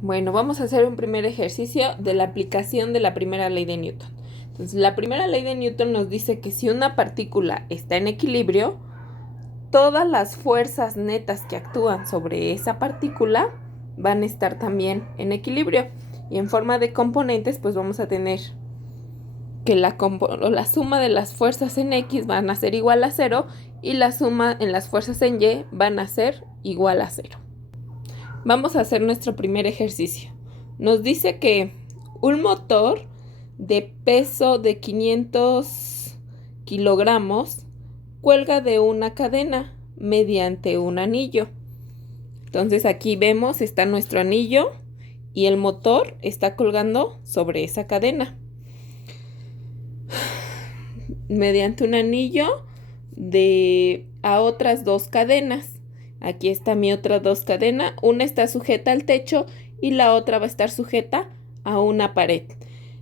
Bueno, vamos a hacer un primer ejercicio de la aplicación de la primera ley de Newton. Entonces, la primera ley de Newton nos dice que si una partícula está en equilibrio, todas las fuerzas netas que actúan sobre esa partícula van a estar también en equilibrio. Y en forma de componentes, pues vamos a tener que la suma de las fuerzas en X van a ser igual a 0 y la suma en las fuerzas en Y van a ser igual a 0. Vamos a hacer nuestro primer ejercicio. Nos dice que un motor de peso de 500 kilogramos cuelga de una cadena mediante un anillo. Entonces aquí vemos, está nuestro anillo y el motor está colgando sobre esa cadena mediante un anillo a otras dos cadenas. Aquí está mi otra dos cadenas. Una está sujeta al techo y la otra va a estar sujeta a una pared.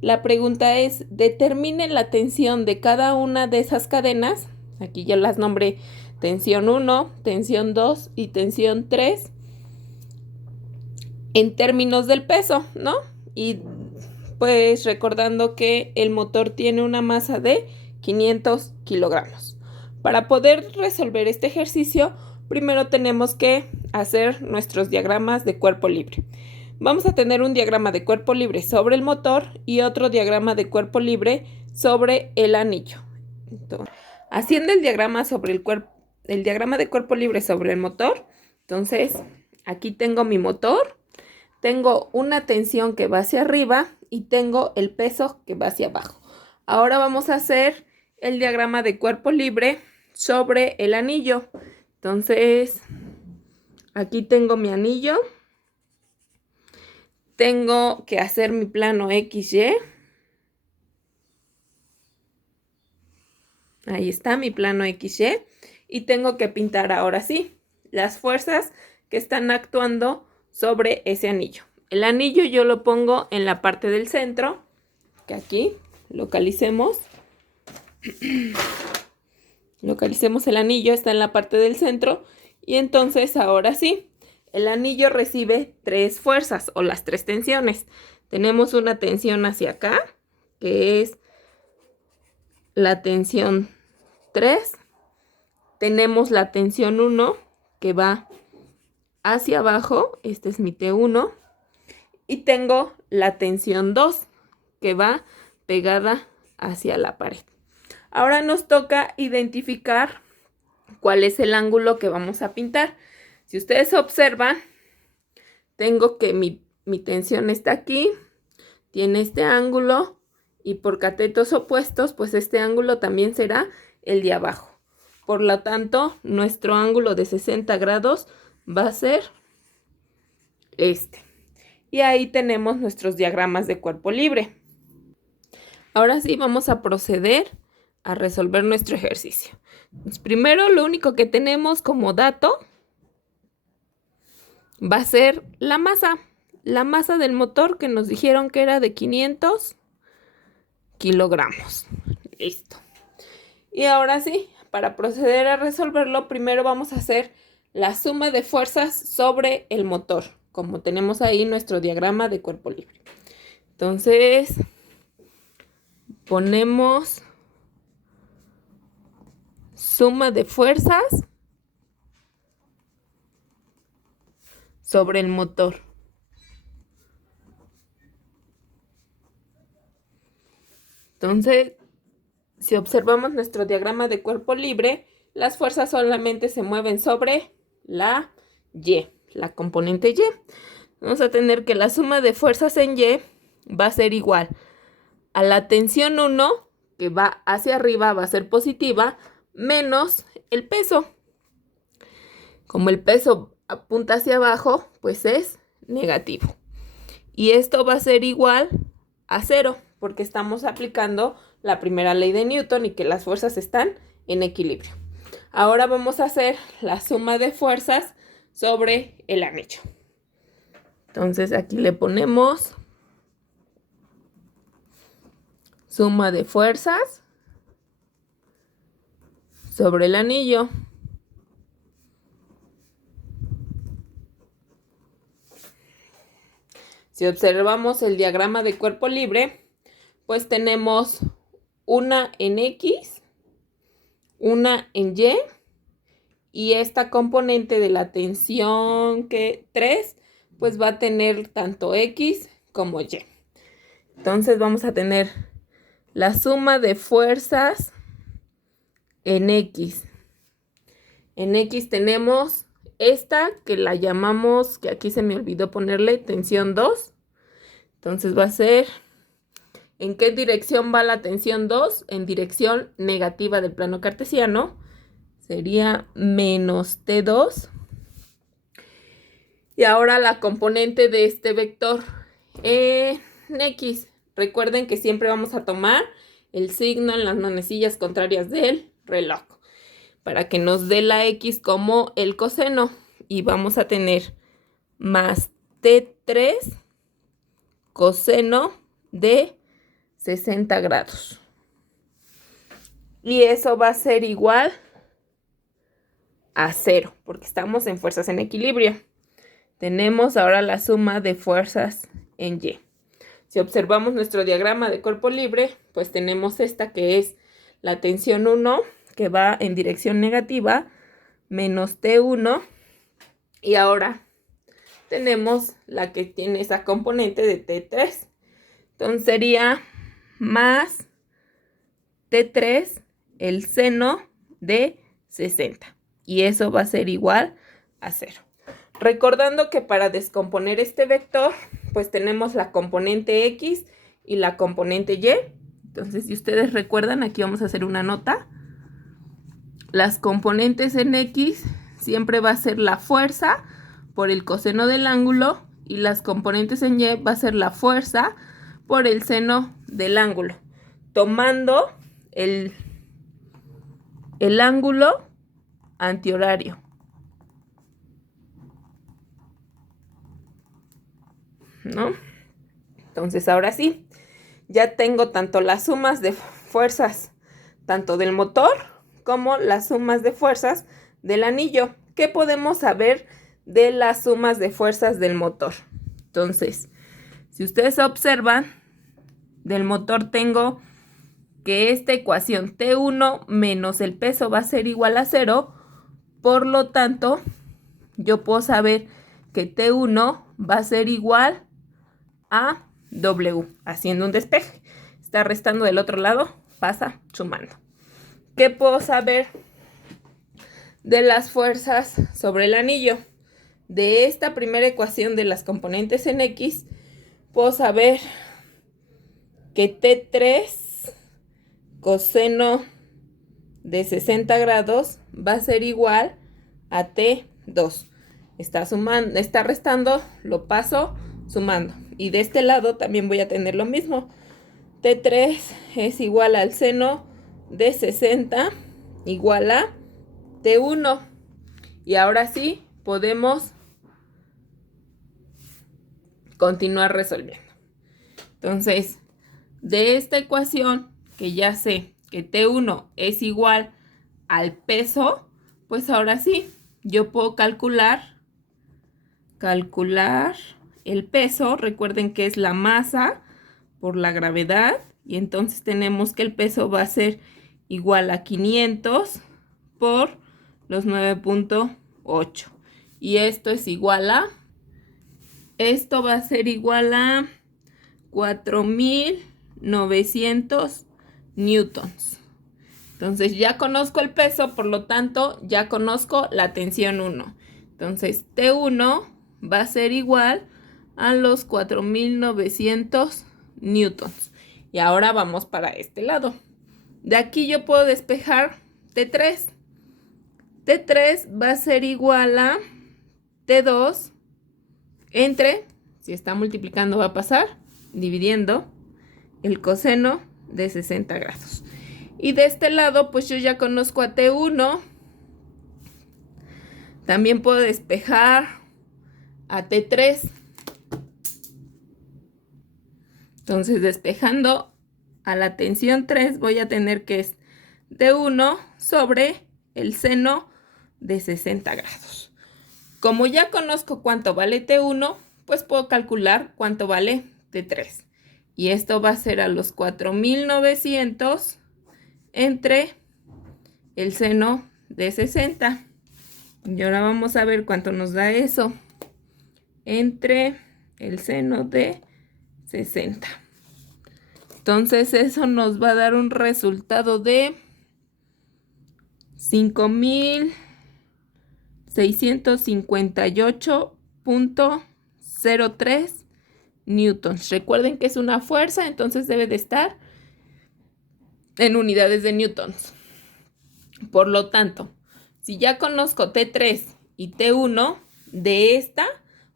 La pregunta es, determine la tensión de cada una de esas cadenas. Aquí ya las nombré tensión 1, tensión 2 y tensión 3 en términos del peso, ¿no? Y pues recordando que el motor tiene una masa de 500 kilogramos. Para poder resolver este ejercicio, primero tenemos que hacer nuestros diagramas de cuerpo libre. Vamos a tener un diagrama de cuerpo libre sobre el motor y otro diagrama de cuerpo libre sobre el anillo. Entonces, haciendo el diagrama de cuerpo libre sobre el motor, entonces aquí tengo mi motor, tengo una tensión que va hacia arriba y tengo el peso que va hacia abajo. Ahora vamos a hacer el diagrama de cuerpo libre sobre el anillo. Entonces, aquí tengo mi anillo. Tengo que hacer mi plano XY. Ahí está mi plano XY. Y tengo que pintar ahora sí las fuerzas que están actuando sobre ese anillo. El anillo yo lo pongo en la parte del centro, que aquí localicemos el anillo, está en la parte del centro. Y entonces ahora sí, el anillo recibe tres fuerzas o las tres tensiones. Tenemos una tensión hacia acá, que es la tensión 3. Tenemos la tensión 1, que va hacia abajo, este es mi T1. Y tengo la tensión 2, que va pegada hacia la pared. Ahora nos toca identificar cuál es el ángulo que vamos a pintar. Si ustedes observan, tengo que mi tensión está aquí, tiene este ángulo y por catetos opuestos, pues este ángulo también será el de abajo. Por lo tanto, nuestro ángulo de 60 grados va a ser este. Y ahí tenemos nuestros diagramas de cuerpo libre. Ahora sí vamos a proceder a resolver nuestro ejercicio. Pues primero, lo único que tenemos como dato va a ser la masa del motor que nos dijeron que era de 500 kilogramos. Listo. Y ahora sí, para proceder a resolverlo, primero vamos a hacer la suma de fuerzas sobre el motor, como tenemos ahí nuestro diagrama de cuerpo libre. Entonces, ponemos suma de fuerzas sobre el motor. Entonces, si observamos nuestro diagrama de cuerpo libre, las fuerzas solamente se mueven sobre la Y, la componente Y. Vamos a tener que la suma de fuerzas en Y va a ser igual a la tensión 1, que va hacia arriba, va a ser positiva, menos el peso. Como el peso apunta hacia abajo, pues es negativo. Y esto va a ser igual a 0, porque estamos aplicando la primera ley de Newton y que las fuerzas están en equilibrio. Ahora vamos a hacer la suma de fuerzas sobre el anillo. Entonces aquí le ponemos suma de fuerzas sobre el anillo. Si observamos el diagrama de cuerpo libre, pues tenemos una en X, una en Y, y esta componente de la tensión 3, pues va a tener tanto X como Y. Entonces vamos a tener la suma de fuerzas en X. En X tenemos esta que la llamamos, que aquí se me olvidó ponerle, tensión 2. Entonces va a ser, ¿en qué dirección va la tensión 2? En dirección negativa del plano cartesiano. Sería menos T2. Y ahora la componente de este vector en X. Recuerden que siempre vamos a tomar el signo en las manecillas contrarias del reloj para que nos dé la X como el coseno. Y vamos a tener más T3 coseno de 60 grados. Y eso va a ser igual a 0, porque estamos en fuerzas en equilibrio. Tenemos ahora la suma de fuerzas en Y. Si observamos nuestro diagrama de cuerpo libre, pues tenemos esta que es la tensión 1, que va en dirección negativa, menos T1. Y ahora tenemos la que tiene esa componente de T3. Entonces sería más T3 el seno de 60. Y eso va a ser igual a 0. Recordando que para descomponer este vector, pues tenemos la componente X y la componente Y. Entonces, si ustedes recuerdan, aquí vamos a hacer una nota. Las componentes en X siempre va a ser la fuerza por el coseno del ángulo, y las componentes en Y va a ser la fuerza por el seno del ángulo, tomando el ángulo antihorario, ¿no? Entonces ahora sí, ya tengo tanto las sumas de fuerzas, tanto del motor como las sumas de fuerzas del anillo. ¿Qué podemos saber de las sumas de fuerzas del motor? Entonces, si ustedes observan, del motor tengo que esta ecuación T1 menos el peso va a ser igual a 0. Por lo tanto, yo puedo saber que T1 va a ser igual a W, haciendo un despeje. Está restando del otro lado, pasa sumando. ¿Qué puedo saber de las fuerzas sobre el anillo? De esta primera ecuación de las componentes en X, puedo saber que T3 coseno de 60 grados va a ser igual a T2. Está sumando, está restando, lo paso sumando. Y de este lado también voy a tener lo mismo. T3 es igual al seno de 60 igual a T1. Y ahora sí podemos continuar resolviendo. Entonces, de esta ecuación, que ya sé que T1 es igual al peso, pues ahora sí, yo puedo calcular el peso. Recuerden que es la masa por la gravedad, y entonces tenemos que el peso va a ser igual a 500 por los 9.8. Y esto es igual a, esto va a ser igual a 4.900 newtons. Entonces ya conozco el peso, por lo tanto ya conozco la tensión 1. Entonces T1 va a ser igual a los 4.900 newtons. Y ahora vamos para este lado. De aquí yo puedo despejar T3. T3 va a ser igual a T2 entre, si está multiplicando va a pasar, dividiendo el coseno de 60 grados. Y de este lado, pues yo ya conozco a T1. También puedo despejar a T3. Entonces, despejando a la tensión 3, voy a tener que es T1 sobre el seno de 60 grados. Como ya conozco cuánto vale T1, pues puedo calcular cuánto vale T3. Y esto va a ser a los 4900 entre el seno de 60. Y ahora vamos a ver cuánto nos da eso entre el seno de 60. Entonces eso nos va a dar un resultado de 5658.03 newtons. Recuerden que es una fuerza, entonces debe de estar en unidades de newtons. Por lo tanto, si ya conozco T3 y T1 de esta,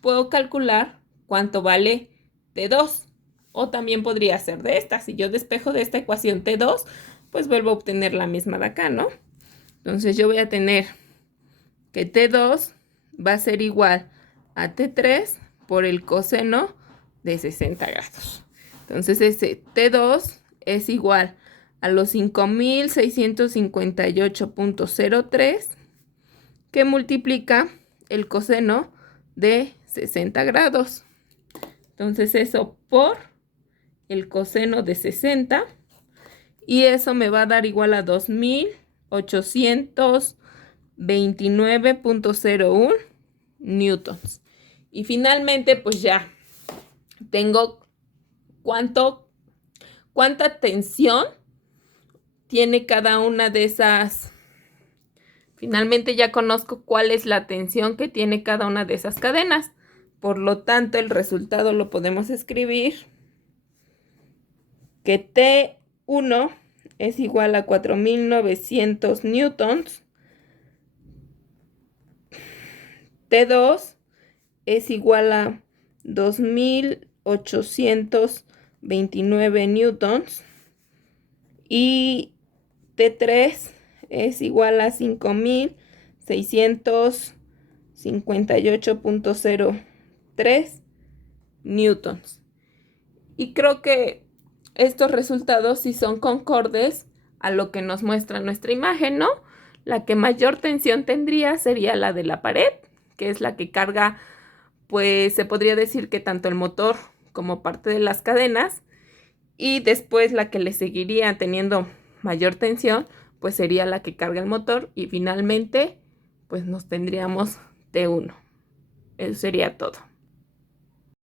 puedo calcular cuánto vale T2. O también podría ser de esta. Si yo despejo de esta ecuación T2, pues vuelvo a obtener la misma de acá, ¿no? Entonces yo voy a tener que T2 va a ser igual a T3 por el coseno de 60 grados. Entonces ese T2 es igual a los 5658.03 que multiplica el coseno de 60 grados. Entonces eso por el coseno de 60 y eso me va a dar igual a 2829.01 newtons. Y finalmente pues ya tengo cuánta tensión tiene cada una de esas. Finalmente ya conozco cuál es la tensión que tiene cada una de esas cadenas. Por lo tanto, el resultado lo podemos escribir que T1 es igual a 4900 newtons. T2 es igual a 2829 newtons. Y T3 es igual a 5658.03 newtons. Y creo que estos resultados sí son concordes a lo que nos muestra nuestra imagen, ¿no? La que mayor tensión tendría sería la de la pared, que es la que carga, pues se podría decir que tanto el motor como parte de las cadenas. Y después la que le seguiría teniendo mayor tensión, pues sería la que carga el motor. Y finalmente, pues nos tendríamos T1. Eso sería todo.